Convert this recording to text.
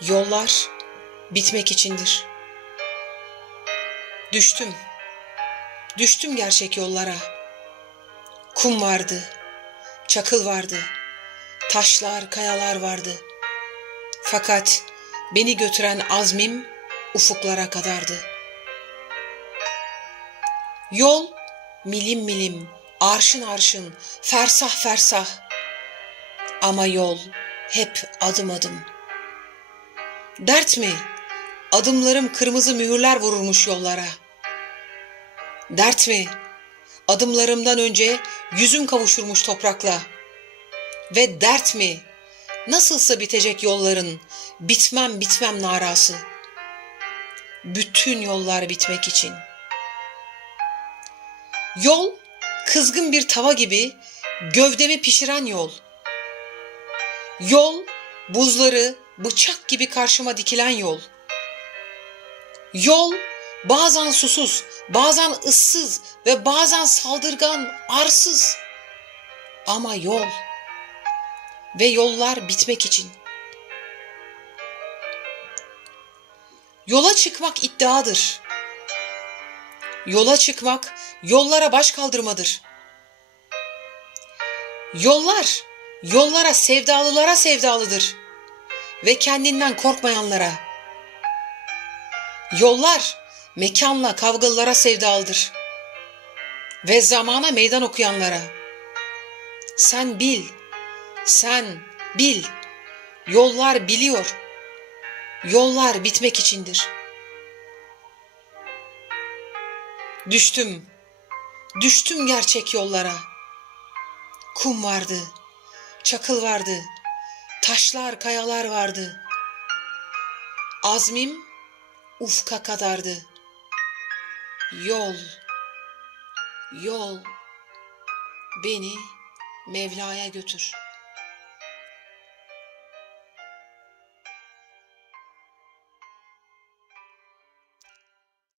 Yollar bitmek içindir. Düştüm. Düştüm gerçek yollara. Kum vardı. Çakıl vardı. Taşlar, kayalar vardı. Fakat beni götüren azmim ufuklara kadardı. Yol milim milim, arşın arşın, fersah fersah. Ama yol hep adım adım. Dert mi? Adımlarım kırmızı mühürler vururmuş yollara. Dert mi? Adımlarımdan önce yüzüm kavuşurmuş toprakla. Ve dert mi? Nasılsa bitecek yolların, bitmem bitmem narası. Bütün yollar bitmek için. Yol, kızgın bir tava gibi gövdemi pişiren yol. Yol, buzları bıçak gibi karşıma dikilen yol. Yol, bazen susuz, bazen ıssız ve bazen saldırgan, arsız. Ama yol ve yollar bitmek için. Yola çıkmak iddiadır. Yola çıkmak yollara baş kaldırmadır. Yollar yollara sevdalılara sevdalıdır ve kendinden korkmayanlara. Yollar mekanla kavgalılara sevdalıdır ve zamana meydan okuyanlara. Sen bil, sen bil, yollar biliyor, yollar bitmek içindir. Düştüm, düştüm gerçek yollara. Kum vardı, çakıl vardı, taşlar, kayalar vardı. Azmim ufka kadardı. Yol, yol beni Mevla'ya götür.''